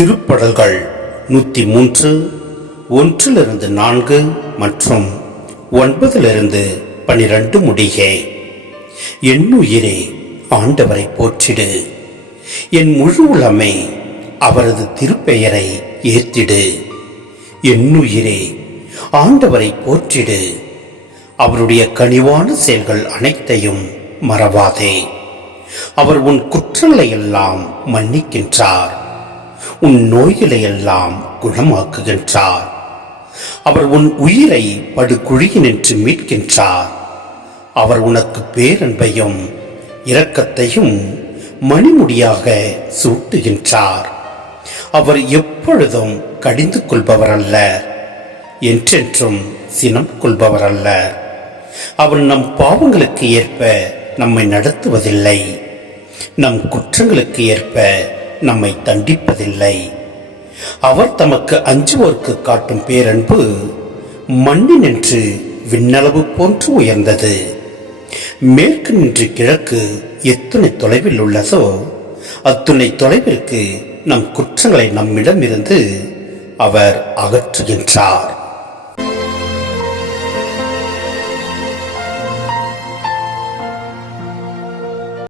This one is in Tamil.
திருப்படல்கள் 103 1-4 மற்றும் 9-12 முடிக. என்னுயிரே ஆண்டவரை போற்றிடு, என் முழு உளமே அவரது திருப்பெயரை ஏற்றிடு. என்னுயிரே ஆண்டவரை போற்றிடு, அவருடைய கனிவான செயல்கள் அனைத்தையும் மறவாதே. அவர் உன் குற்றங்களை எல்லாம் மன்னிக்கின்றார், உன் நோய்களை எல்லாம் குணமாக்குகின்றார். அவர் உன் உயிரை படுகுழியினின்று மீட்கின்றார். அவர் உனக்கு பேரன்பையும் இரக்கத்தையும் மணிமுடியாக சூட்டுகின்றார். அவர் எப்பொழுதும் கடிந்து கொள்பவர் அல்ல, என்றென்றும் சினம் கொள்பவர் அல்ல. அவர் நம் பாவங்களுக்கு ஏற்ப நம்மை நடத்துவதில்லை, நம் குற்றங்களுக்கு ஏற்ப நம்மை தண்டிப்பதில்லை. அவர் தமக்கு அஞ்சுவோருக்கு காட்டும் பேரன்பு மண்ணினின்று விண்ணளவு போன்று உயர்ந்தது. மேற்கு நின்று கிழக்கு எத்துணை தொலைவில் உள்ளதோ அத்துணை தொலைவிற்கு நம் குற்றங்களை நம்மிடமிருந்து அவர் அகற்றுகின்றார்.